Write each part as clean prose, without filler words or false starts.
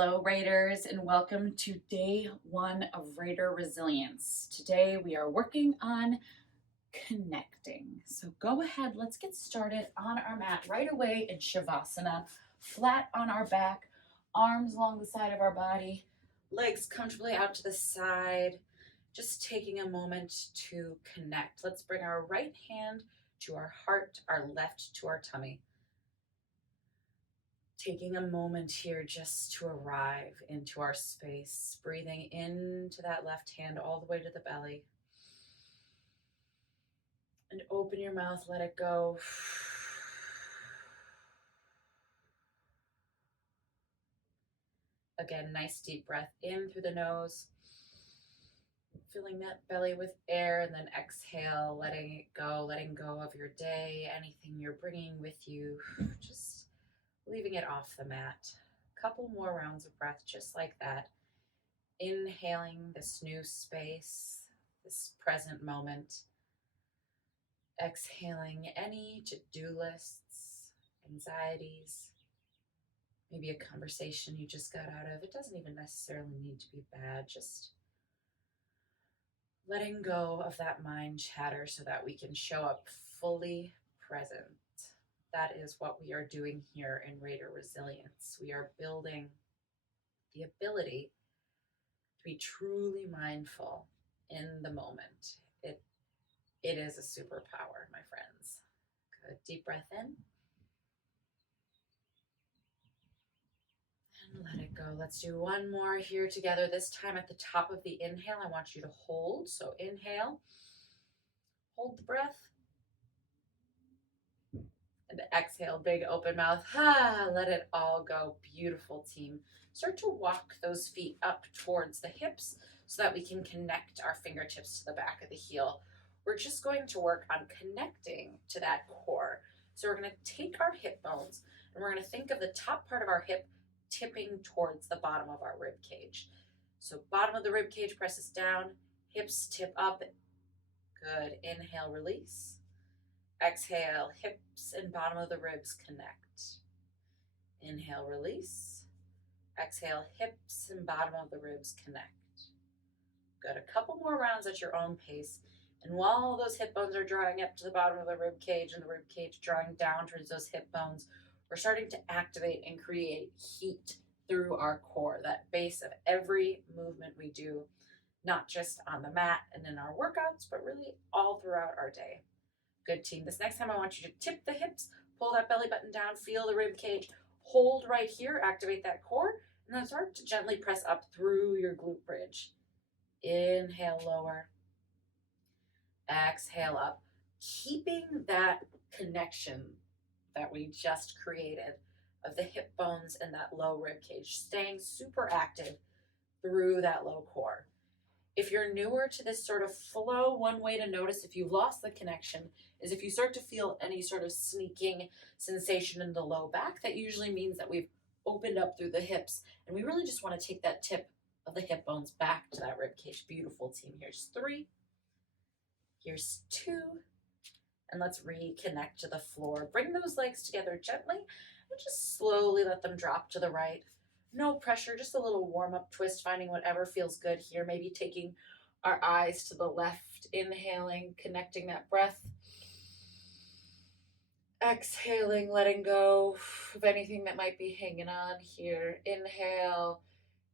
Hello, Raiders, and welcome to day one of Raider Resilience. Today we are working on connecting. So go ahead, let's get started on our mat right away in Shavasana, flat on our back, arms along the side of our body, legs comfortably out to the side, just taking a moment to connect. Let's bring our right hand to our heart, our left to our tummy. Taking a moment here just to arrive into our space, breathing into that left hand all the way to the belly. And open your mouth, let it go. Again, nice deep breath in through the nose. Filling that belly with air, and then exhale, letting it go, letting go of your day, anything you're bringing with you, just leaving it off the mat. A couple more rounds of breath just like that. Inhaling this new space, this present moment. Exhaling any to-do lists, anxieties, maybe a conversation you just got out of. It doesn't even necessarily need to be bad, just letting go of that mind chatter so that we can show up fully present. That is what we are doing here in Raider Resilience. We are building the ability to be truly mindful in the moment. It is a superpower, my friends. Good, deep breath in. And let it go. Let's do one more here together. This time at the top of the inhale, I want you to hold. So inhale, hold the breath. And exhale, big open mouth. Let it all go. Beautiful, team. Start to walk those feet up towards the hips so that we can connect our fingertips to the back of the heel. We're just going to work on connecting to that core. So we're going to take our hip bones and we're going to think of the top part of our hip tipping towards the bottom of our rib cage. So bottom of the rib cage presses down, hips tip up. Good. Inhale, release. Exhale, hips and bottom of the ribs connect. Inhale, release. Exhale, hips and bottom of the ribs connect. Good. A couple more rounds at your own pace. And while those hip bones are drawing up to the bottom of the rib cage and the rib cage drawing down towards those hip bones, we're starting to activate and create heat through our core, that base of every movement we do, not just on the mat and in our workouts, but really all throughout our day. Good, team. This next time I want you to tip the hips, pull that belly button down, feel the rib cage, hold right here, activate that core, and then start to gently press up through your glute bridge. Inhale, lower. Exhale up, keeping that connection that we just created of the hip bones and that low rib cage, staying super active through that low core. If you're newer to this sort of flow, one way to notice if you've lost the connection is if you start to feel any sort of sneaking sensation in the low back. That usually means that we've opened up through the hips, and we really just want to take that tip of the hip bones back to that rib cage. Beautiful, team. Here's 3. Here's 2. And let's reconnect to the floor. Bring those legs together gently and just slowly let them drop to the right. No pressure, just a little warm-up twist, finding whatever feels good here. Maybe taking our eyes to the left, inhaling, connecting that breath. Exhaling, letting go of anything that might be hanging on here. Inhale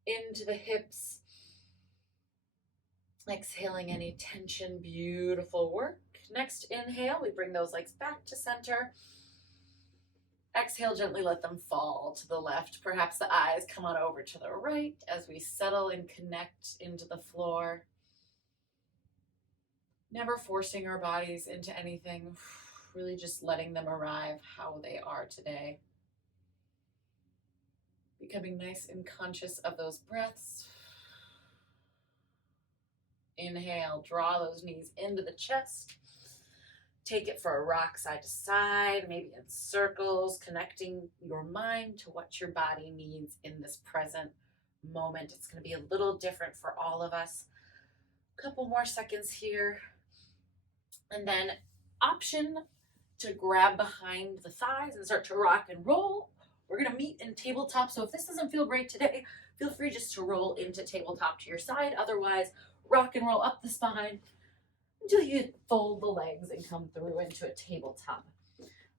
into the hips. Exhaling any tension. Beautiful work. Next inhale, we bring those legs back to center. Exhale, gently let them fall to the left. Perhaps the eyes come on over to the right as we settle and connect into the floor. Never forcing our bodies into anything, really just letting them arrive how they are today. Becoming nice and conscious of those breaths. Inhale, draw those knees into the chest. Take it for a rock side to side, maybe in circles, connecting your mind to what your body needs in this present moment. It's going to be a little different for all of us. A couple more seconds here. And then option to grab behind the thighs and start to rock and roll, We're gonna meet in tabletop. So if this doesn't feel great today, feel free just to roll into tabletop to your side. Otherwise, rock and roll up the spine until you fold the legs and come through into a tabletop.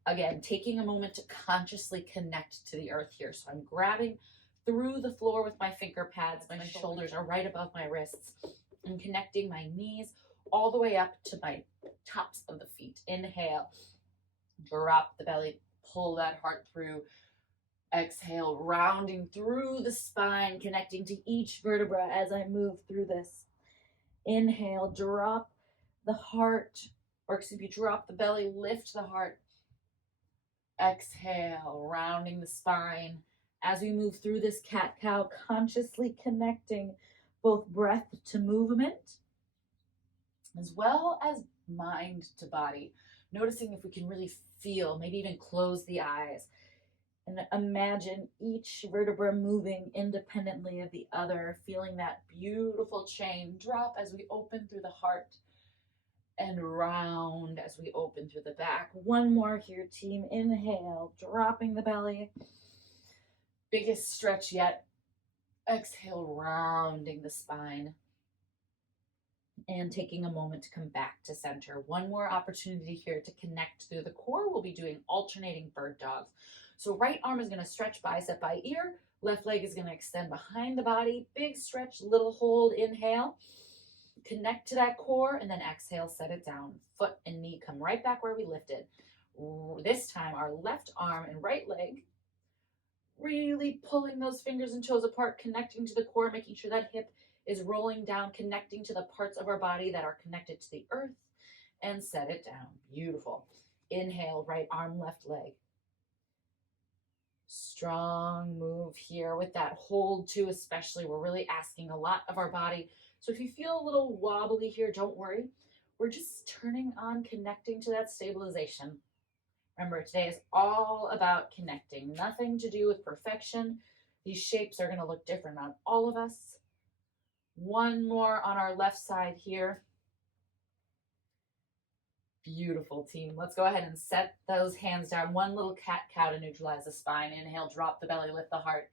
Again, taking a moment to consciously connect to the earth here. So I'm grabbing through the floor with my finger pads. My shoulders are right above my wrists. I'm connecting my knees all the way up to my tops of the feet. Inhale, drop the belly, pull that heart through. Exhale, rounding through the spine, connecting to each vertebra as I move through this. Inhale, drop the heart, or excuse me, drop the belly, lift the heart. Exhale, rounding the spine. As we move through this cat-cow, consciously connecting both breath to movement as well as mind to body. Noticing if we can really feel, maybe even close the eyes. And imagine each vertebra moving independently of the other, feeling that beautiful chain drop as we open through the heart and round as we open through the back. One more here, team. Inhale, dropping the belly. Biggest stretch yet. Exhale, rounding the spine. And taking a moment to come back to center. One more opportunity here to connect through the core. We'll be doing alternating bird dogs. So right arm is going to stretch bicep by ear. Left leg is going to extend behind the body. Big stretch, little hold. Inhale. Connect to that core, and then exhale, set it down. Foot and knee come right back where we lifted. This time, our left arm and right leg, really pulling those fingers and toes apart, connecting to the core, making sure that hip is rolling down, connecting to the parts of our body that are connected to the earth, and set it down. Beautiful. Inhale, right arm, left leg. Strong move here with that hold too, especially. We're really asking a lot of our body. So if you feel a little wobbly here, don't worry. We're just turning on, connecting to that stabilization. Remember, today is all about connecting. Nothing to do with perfection. These shapes are going to look different on all of us. One more on our left side here. Beautiful, team. Let's go ahead and set those hands down. One little cat-cow to neutralize the spine. Inhale, drop the belly, lift the heart.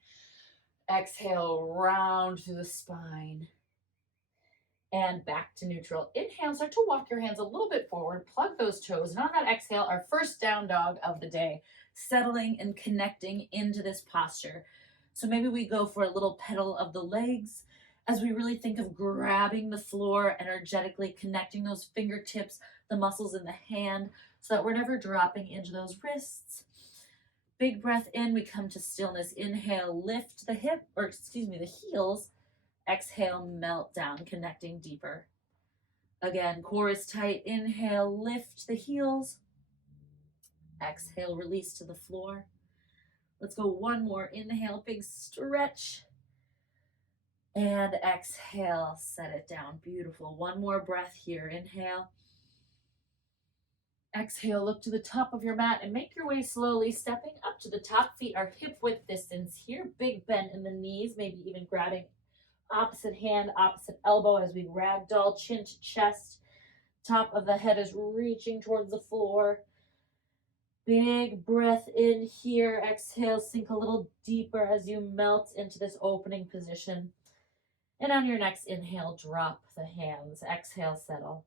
Exhale, round through the spine. And back to neutral. Inhale, start to walk your hands a little bit forward, plug those toes, and on that exhale, our first down dog of the day, settling and connecting into this posture. So maybe we go for a little pedal of the legs as we really think of grabbing the floor, energetically connecting those fingertips, the muscles in the hand, so that we're never dropping into those wrists. Big breath in, we come to stillness. Inhale, lift the hip, or excuse me, the heels. Exhale, melt down, connecting deeper. Again, core is tight. Inhale, lift the heels. Exhale, release to the floor. Let's go one more. Inhale, big stretch. And exhale, set it down. Beautiful. One more breath here. Inhale. Exhale, look to the top of your mat and make your way slowly, stepping up to the top. Feet are hip width distance here. Big bend in the knees, maybe even grabbing opposite hand, opposite elbow as we ragdoll, chin to chest. Top of the head is reaching towards the floor. Big breath in here. Exhale, sink a little deeper as you melt into this opening position. And on your next inhale, drop the hands. Exhale, settle.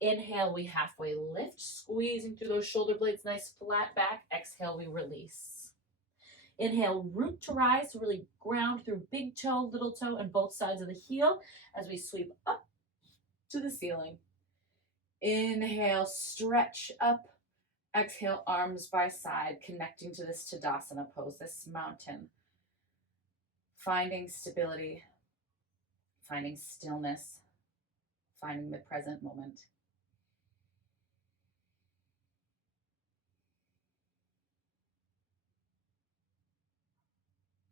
Inhale, we halfway lift, squeezing through those shoulder blades, nice flat back. Exhale, we release. Inhale, root to rise, to really ground through big toe, little toe, and both sides of the heel as we sweep up to the ceiling. Inhale, stretch up. Exhale, arms by side, connecting to this Tadasana pose, this mountain. Finding stability, finding stillness, finding the present moment.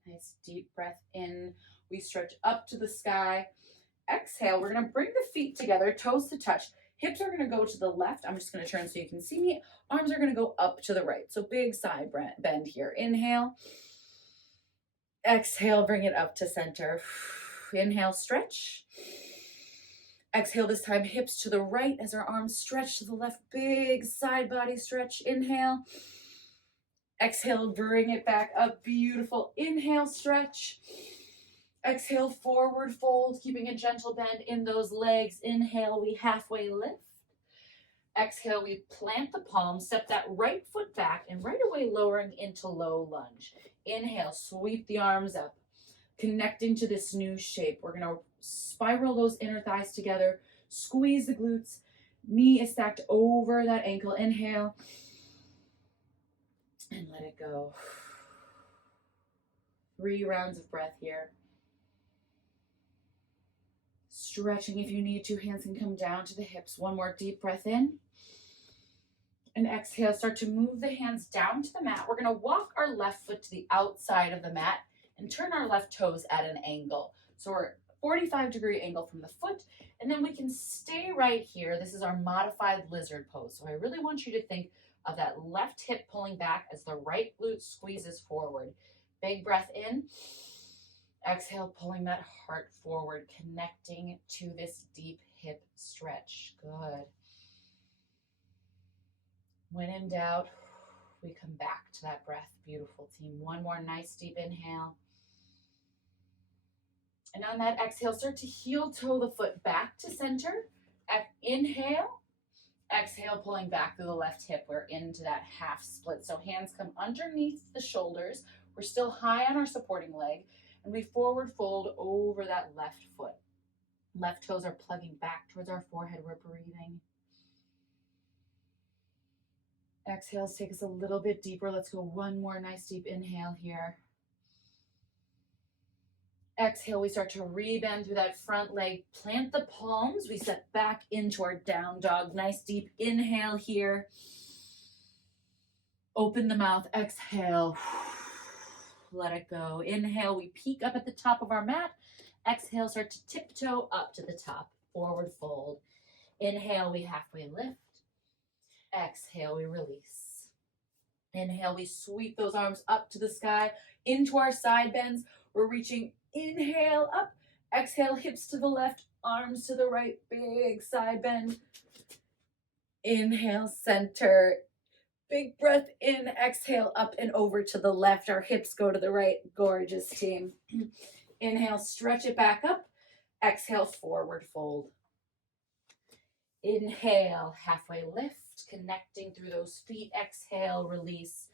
Nice deep breath in. We stretch up to the sky. Exhale, we're going to bring the feet together, toes to touch. Hips are going to go to the left. I'm just going to turn so you can see me. Arms are going to go up to the right. So big side bend here. Inhale. Exhale, bring it up to center. Inhale, stretch. Exhale, this time hips to the right as our arms stretch to the left. Big side body stretch. Inhale. Exhale, bring it back up. Beautiful. Inhale, stretch. Exhale, forward fold, keeping a gentle bend in those legs. Inhale, we halfway lift. Exhale, we plant the palms, step that right foot back, and right away lowering into low lunge. Inhale, sweep the arms up, connecting to this new shape. We're gonna spiral those inner thighs together, squeeze the glutes, knee is stacked over that ankle. Inhale, and let it go. 3 rounds of breath here. Stretching if you need to, hands can come down to the hips. 1 more deep breath in. And exhale, start to move the hands down to the mat. We're gonna walk our left foot to the outside of the mat and turn our left toes at an angle. So we're 45-degree angle from the foot, and then we can stay right here. This is our modified lizard pose. So I really want you to think of that left hip pulling back as the right glute squeezes forward. Big breath in. Exhale, pulling that heart forward, connecting to this deep hip stretch. Good. When in doubt, we come back to that breath. Beautiful, team. 1 more nice deep inhale. And on that exhale, start to heel toe the foot back to center. Inhale. Exhale, pulling back through the left hip. We're into that half split. So hands come underneath the shoulders. We're still high on our supporting leg. And we forward fold over that left foot. Left toes are plugging back towards our forehead. We're breathing. Exhales take us a little bit deeper. Let's go 1 more nice deep inhale here. Exhale, we start to rebend through that front leg. Plant the palms. We step back into our down dog. Nice deep inhale here. Open the mouth. Exhale. Let it go. Inhale, we peek up at the top of our mat. Exhale, start to tiptoe up to the top. Forward fold. Inhale, we halfway lift. Exhale, we release. Inhale, we sweep those arms up to the sky, into our side bends. We're reaching, inhale, up. Exhale, hips to the left, arms to the right, big side bend. Inhale, center. Big breath in, exhale, up and over to the left. Our hips go to the right. Gorgeous, team. Inhale, stretch it back up. Exhale, forward fold. Inhale, halfway lift. Connecting through those feet. Exhale, release.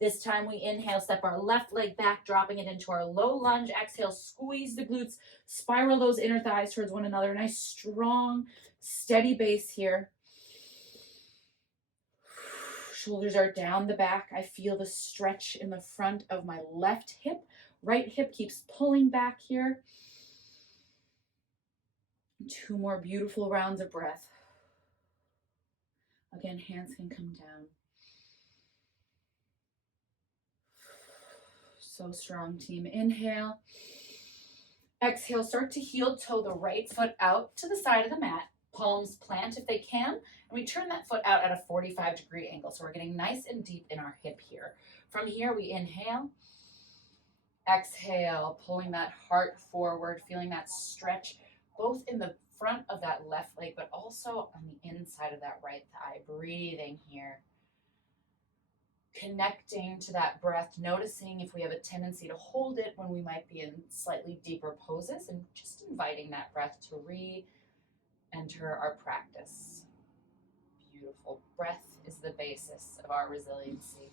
This time we inhale, step our left leg back, dropping it into our low lunge. Exhale, squeeze the glutes, spiral those inner thighs towards one another. Nice, strong, steady base here. Shoulders are down the back. I feel the stretch in the front of my left hip. Right hip keeps pulling back here. 2 more beautiful rounds of breath. Again, hands can come down. So strong, team. Inhale. Exhale, start to heel toe the right foot out to the side of the mat. Palms plant if they can. And we turn that foot out at a 45-degree angle. So we're getting nice and deep in our hip here. From here, we inhale. Exhale, pulling that heart forward, feeling that stretch both in the front of that left leg, but also on the inside of that right thigh. Breathing here. Connecting to that breath, noticing if we have a tendency to hold it when we might be in slightly deeper poses, and just inviting that breath to re-enter our practice. Beautiful. Breath is the basis of our resiliency.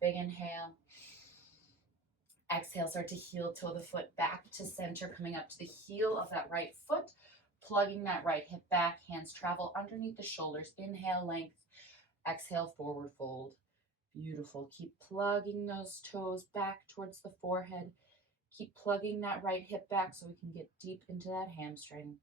Big inhale. Exhale, start to heel toe the foot back to center, coming up to the heel of that right foot, plugging that right hip back, hands travel underneath the shoulders. Inhale, length. Exhale, forward fold. Beautiful. Keep plugging those toes back towards the forehead. Keep plugging that right hip back so we can get deep into that hamstring.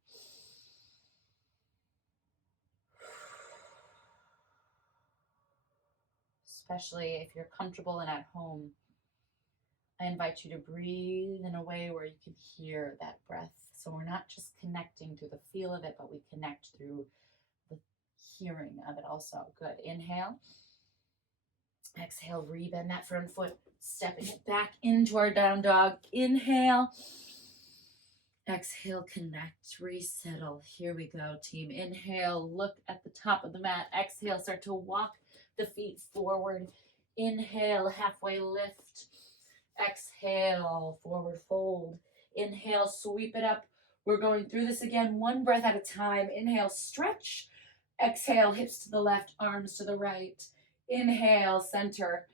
Especially if you're comfortable and at home, I invite you to breathe in a way where you can hear that breath. So we're not just connecting through the feel of it, but we connect through the hearing of it also. Good. Inhale. Exhale, rebend that front foot, stepping it back into our down dog. Inhale. Exhale, connect, resettle. Here we go, team. Inhale, look at the top of the mat. Exhale, start to walk the feet forward. Inhale, halfway lift. Exhale, forward fold. Inhale, sweep it up. We're going through this again, one breath at a time. Inhale, stretch. Exhale, hips to the left, arms to the right. Inhale, center.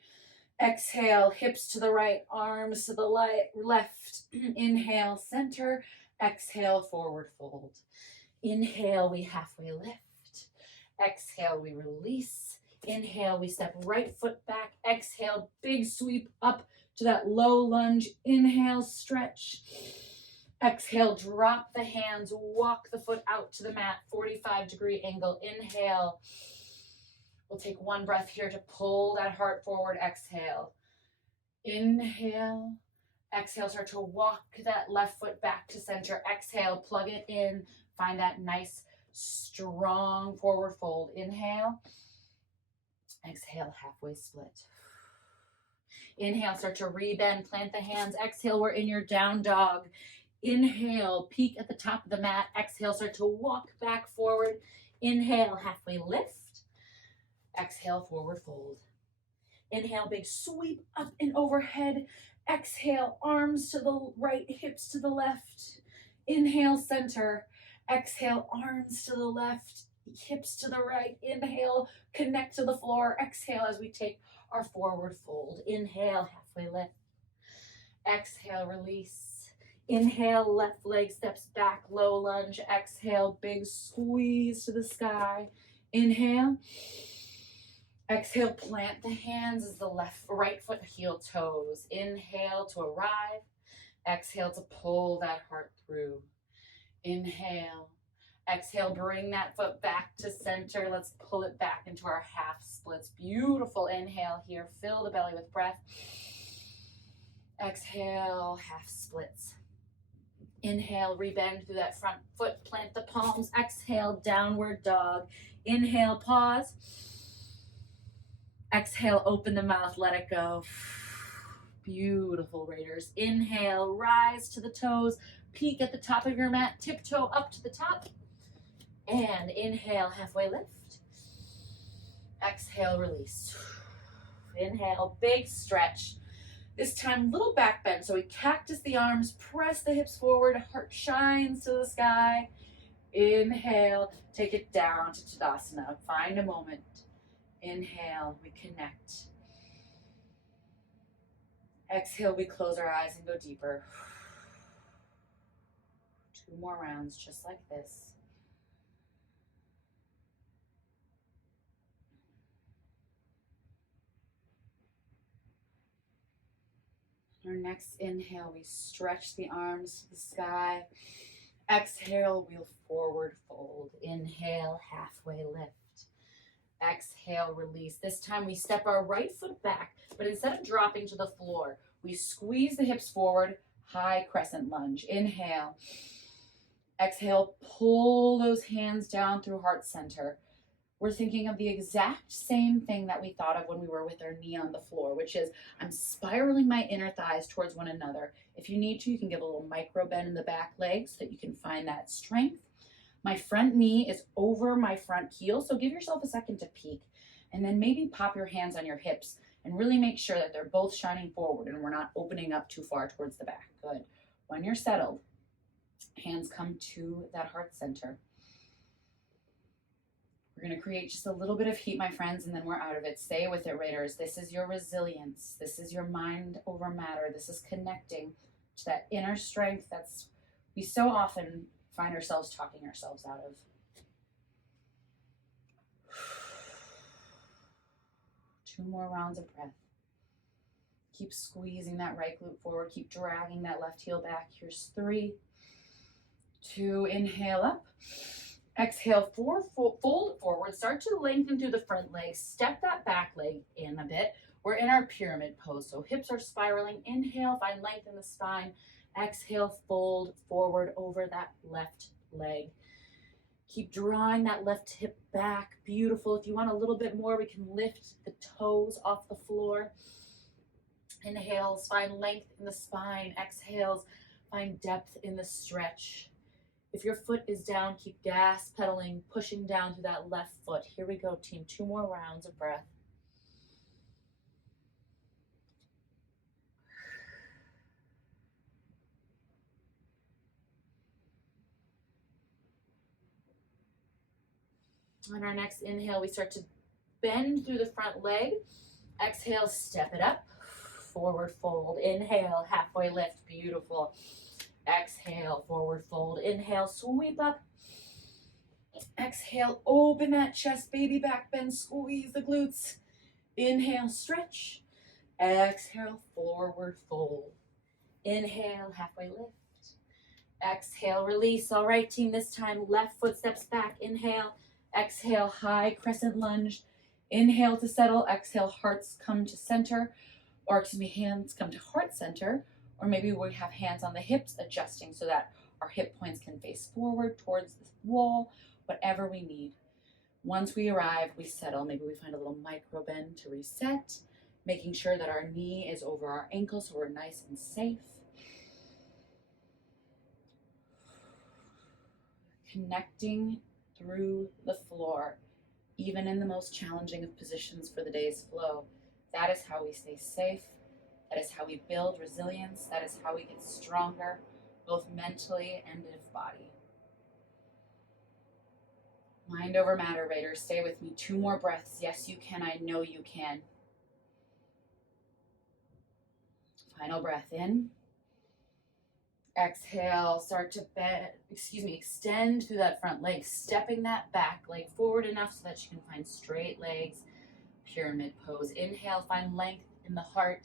Exhale, hips to the right, arms to the left. Inhale, center. Exhale, forward fold. Inhale, we halfway lift. Exhale, we release. Inhale, we step right foot back. Exhale, big sweep up to that low lunge. Inhale, stretch. Exhale, drop the hands, walk the foot out to the mat, 45-degree angle. Inhale. We'll take one breath here to pull that heart forward. Exhale. Inhale. Exhale, start to walk that left foot back to center. Exhale, plug it in. Find that nice, strong forward fold. Inhale. Exhale, halfway split. Inhale, start to rebend, plant the hands. Exhale, we're in your down dog. Inhale, peak at the top of the mat. Exhale, start to walk back forward. Inhale, halfway lift. Exhale, forward fold. Inhale, big sweep up and overhead. Exhale, arms to the right, hips to the left. Inhale, center. Exhale, arms to the left, hips to the right. Inhale, connect to the floor. Exhale as we take our forward fold. Inhale, halfway lift. Exhale, release. Inhale, left leg steps back, low lunge. Exhale, big squeeze to the sky. Inhale. Exhale, plant the hands as the right foot heel toes. Inhale to arrive. Exhale to pull that heart through. Inhale. Exhale, bring that foot back to center. Let's pull it back into our half splits. Beautiful inhale here. Fill the belly with breath. Exhale, half splits. Inhale, rebend through that front foot. Plant the palms. Exhale, downward dog. Inhale, pause. Exhale, open the mouth, let it go. Beautiful, Raiders. Inhale, rise to the toes. Peek at the top of your mat, tiptoe up to the top. And inhale, halfway lift. Exhale, release. Inhale, big stretch. This time, little back bend. So we cactus the arms, press the hips forward, heart shines to the sky. Inhale, take it down to Tadasana. Find a moment. Inhale, we connect. Exhale, we close our eyes and go deeper. 2 more rounds just like this. Our next inhale, we stretch the arms to the sky. Exhale, we'll forward fold. Inhale, halfway lift. Exhale, release. This time we step our right foot back, but instead of dropping to the floor, we squeeze the hips forward, high crescent lunge. Inhale. Exhale, pull those hands down through heart center. We're thinking of the exact same thing that we thought of when we were with our knee on the floor, which is I'm spiraling my inner thighs towards one another. If you need to, you can give a little micro bend in the back leg so that you can find that strength. My front knee is over my front heel, so give yourself a second to peek. And then maybe pop your hands on your hips and really make sure that they're both shining forward and we're not opening up too far towards the back. Good. When you're settled, hands come to that heart center. We're going to create just a little bit of heat, my friends, and then we're out of it. Stay with it, Raiders. This is your resilience. This is your mind over matter. This is connecting to that inner strength that's we so often find ourselves talking ourselves out of. 2 more rounds of breath. Keep squeezing that right glute forward. Keep dragging that left heel back. Here's 3, 2, inhale up. Exhale, fold forward. Start to lengthen through the front leg. Step that back leg in a bit. We're in our pyramid pose, so hips are spiraling. Inhale, find length in the spine. Exhale, fold forward over that left leg. Keep drawing that left hip back. Beautiful. If you want a little bit more, we can lift the toes off the floor. Inhales, find length in the spine. Exhales, find depth in the stretch. If your foot is down, keep gas pedaling, pushing down to that left foot. Here we go, team. 2 more rounds of breath. On our next inhale, we start to bend through the front leg. Exhale, step it up. Forward fold. Inhale, halfway lift. Beautiful. Exhale, forward fold. Inhale, sweep up. Exhale, open that chest, baby back bend, squeeze the glutes. Inhale, stretch. Exhale, forward fold. Inhale, halfway lift. Exhale, release. All right, team, this time left foot steps back. Inhale, exhale, high crescent lunge. Inhale to settle. Exhale, hearts come to center, or excuse me, hands come to heart center, or maybe we have hands on the hips adjusting so that our hip points can face forward towards the wall, whatever we need. Once we arrive, we settle. Maybe we find a little micro bend to reset, making sure that our knee is over our ankle so we're nice and safe. Connecting through the floor, even in the most challenging of positions for the day's flow. That is how we stay safe. That is how we build resilience. That is how we get stronger, both mentally and in body. Mind over matter, Raiders. Stay with me. 2 more breaths. Yes, you can. I know you can. Final breath in. Exhale, start to extend through that front leg, stepping that back leg forward enough so that you can find straight legs, pyramid pose. Inhale, find length in the heart.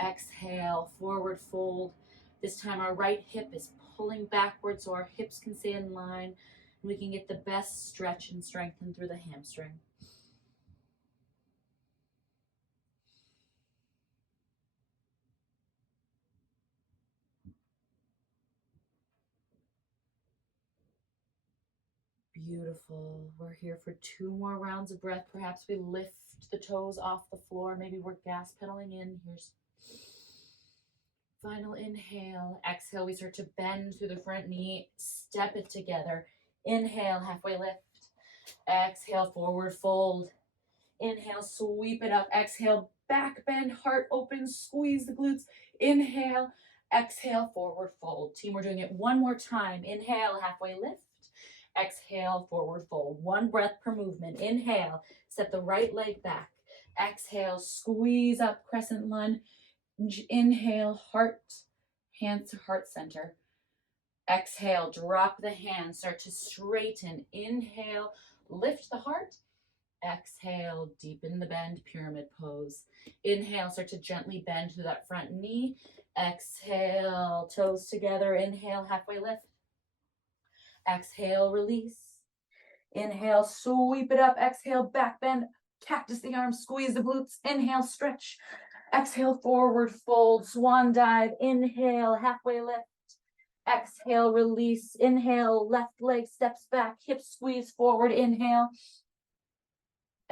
Exhale, forward fold. This time our right hip is pulling backwards so our hips can stay in line. And we can get the best stretch and strengthen through the hamstring. Beautiful. We're here for 2 more rounds of breath. Perhaps we lift the toes off the floor. Maybe we're gas pedaling in. Here's final inhale. Exhale, we start to bend through the front knee. Step it together. Inhale, halfway lift. Exhale, forward fold. Inhale, sweep it up. Exhale, back bend, heart open, squeeze the glutes. Inhale, exhale, forward fold. Team, we're doing it 1 more time. Inhale, halfway lift. Exhale, forward fold. 1 breath per movement. Inhale, step the right leg back. Exhale, squeeze up, crescent lunge. Inhale, heart, hands to heart center. Exhale, drop the hands, start to straighten. Inhale, lift the heart. Exhale, deepen the bend, pyramid pose. Inhale, start to gently bend through that front knee. Exhale, toes together. Inhale, halfway lift. Exhale, release. Inhale, sweep it up. Exhale, back bend, cactus the arms, squeeze the glutes. Inhale, stretch. Exhale, forward fold, swan dive. Inhale, halfway lift. Exhale, release. Inhale, left leg steps back, hips squeeze forward. Inhale.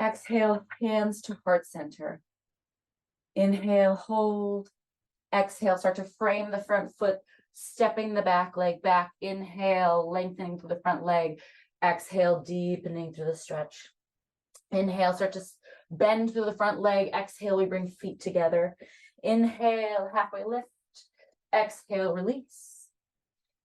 Exhale, hands to heart center. Inhale, hold. Exhale, start to frame the front foot, stepping the back leg back. Inhale, lengthening through the front leg. Exhale, deepening through the stretch. Inhale, start to bend through the front leg. Exhale, we bring feet together. Inhale, halfway lift. Exhale, release.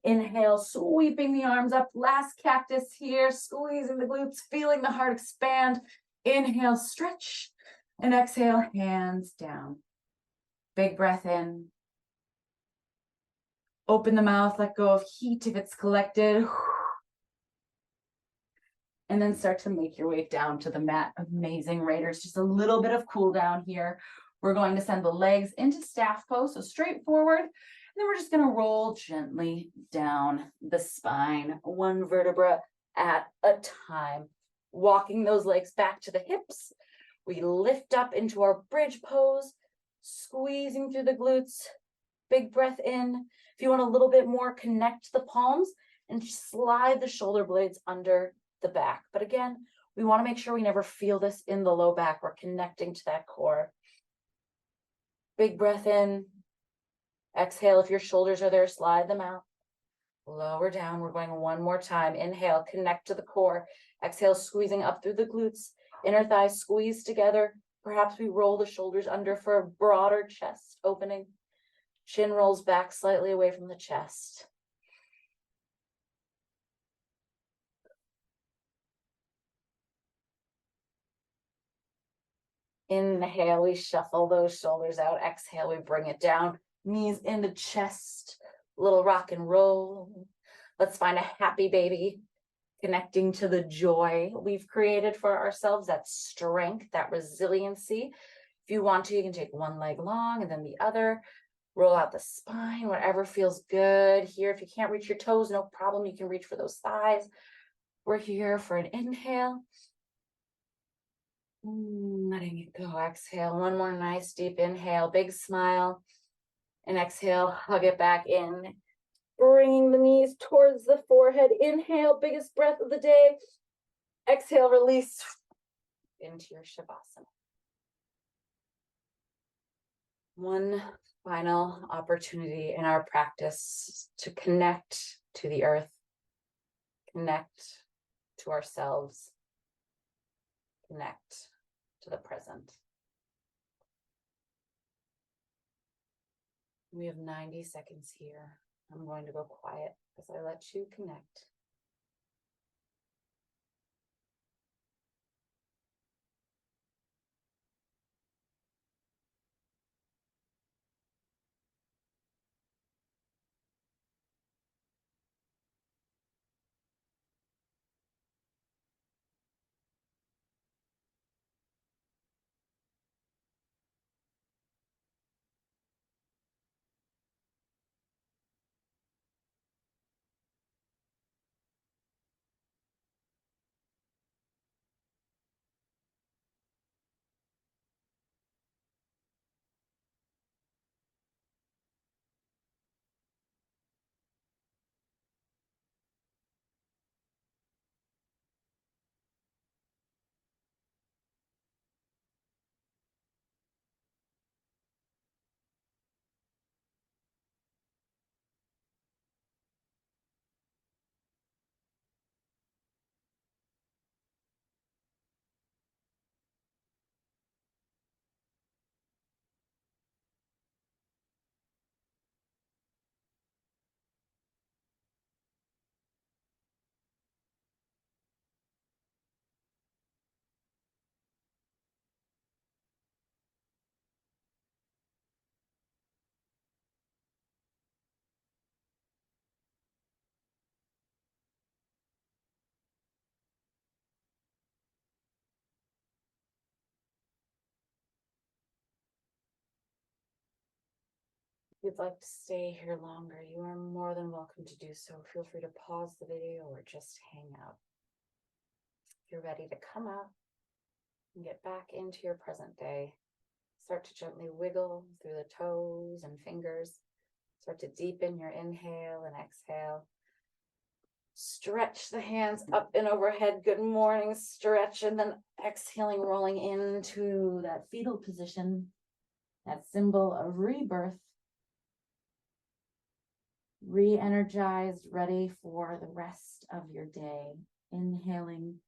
Inhale, sweeping the arms up. Last cactus here, squeezing the glutes, feeling the heart expand. Inhale, stretch. And exhale, hands down. Big breath in. Open the mouth, let go of heat if it's collected. And then start to make your way down to the mat. Amazing, Raiders. Just a little bit of cool down here. We're going to send the legs into staff pose, so straight forward. And then we're just going to roll gently down the spine, 1 vertebra at a time. Walking those legs back to the hips. We lift up into our bridge pose, squeezing through the glutes. Big breath in. If you want a little bit more, connect the palms and slide the shoulder blades under the back. But again, we want to make sure we never feel this in the low back. We're connecting to that core. Big breath in. Exhale. If your shoulders are there, slide them out. Lower down. We're going 1 more time. Inhale, connect to the core. Exhale, squeezing up through the glutes. Inner thighs squeeze together. Perhaps we roll the shoulders under for a broader chest opening. Chin rolls back slightly away from the chest. Inhale, we shuffle those shoulders out. Exhale, we bring it down. Knees into chest, little rock and roll. Let's find a happy baby, connecting to the joy we've created for ourselves, that strength, that resiliency. If you want to, you can take one leg long and then the other. Roll out the spine, whatever feels good here. If you can't reach your toes, no problem. You can reach for those thighs. We're here for an inhale. Letting it go. Exhale. One more nice deep inhale. Big smile. And exhale. Hug it back in. Bringing the knees towards the forehead. Inhale. Biggest breath of the day. Exhale. Release into your Shavasana. One final opportunity in our practice to connect to the earth, connect to ourselves, connect to the present. We have 90 seconds here. I'm going to go quiet as I let you connect. If you'd like to stay here longer, you are more than welcome to do so. Feel free to pause the video or just hang out. If you're ready to come out and get back into your present day, start to gently wiggle through the toes and fingers. Start to deepen your inhale and exhale. Stretch the hands up and overhead. Good morning. Stretch, and then exhaling, rolling into that fetal position, that symbol of rebirth. Re-energized, ready for the rest of your day. Inhaling,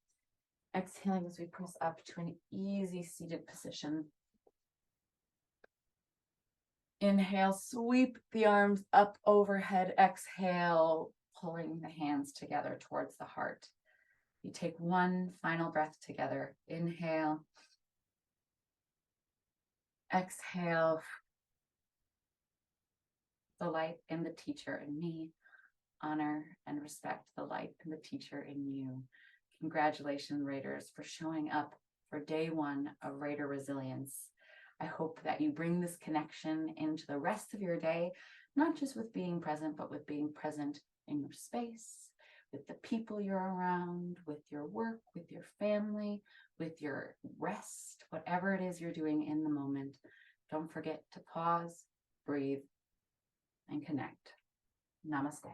exhaling as we press up to an easy seated position. Inhale, sweep the arms up overhead. Exhale, pulling the hands together towards the heart. You take one final breath together. Inhale. Exhale. The light in the teacher in me. Honor and respect the light and the teacher in you. Congratulations, Raiders, for showing up for day one of Raider Resilience. I hope that you bring this connection into the rest of your day, not just with being present, but with being present in your space, with the people you're around, with your work, with your family, with your rest, whatever it is you're doing in the moment. Don't forget to pause, breathe, and connect. Namaste.